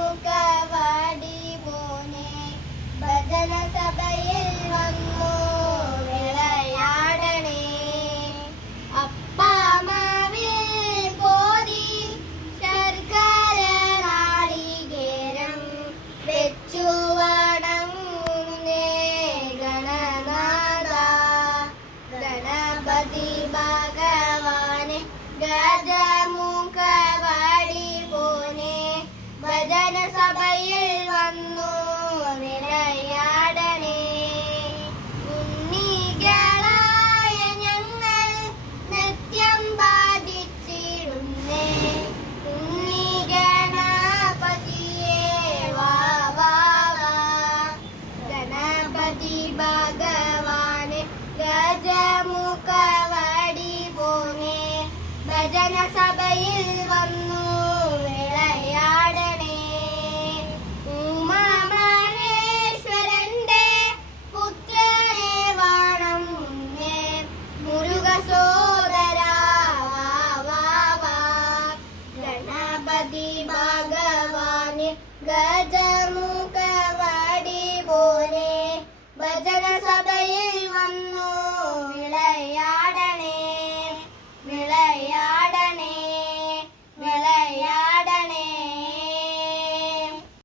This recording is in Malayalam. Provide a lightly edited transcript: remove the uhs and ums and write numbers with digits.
ഗജമുഖവാടി പോനെ ഭജന സഭയിൽ വന്നു വിളയാടണേ. അപ്പാമാവിൽ കോതി ശർക്കര നാളികേരം വെച്ചു വണങ്ങുന്നേ ഗണനാഥ. ഗണപതി ഭഗവാനെ ഗജമുഖവാടി പോനെ ഭജന സഭയിൽ വന്നു വിളയാടണേ. ഉണ്ണികളായ ഞങ്ങൾ നിത്യം ബാധിച്ചിടുന്നേ ഉണ്ണിഗണപതിയേ വാ വാ വാ. ഗണപതി ഭഗവാനെ ഗജമുഖവാടി പോനെ ഭജന സഭയിൽ വന്നു വിളയാടണേ. ഉമാമഹേശ്വരന്റെ പുത്രനെ വണങ്ങുന്നേ മുരുകസോദരാ വാ വാ വാ. ഗണപതി ഭഗവാനെ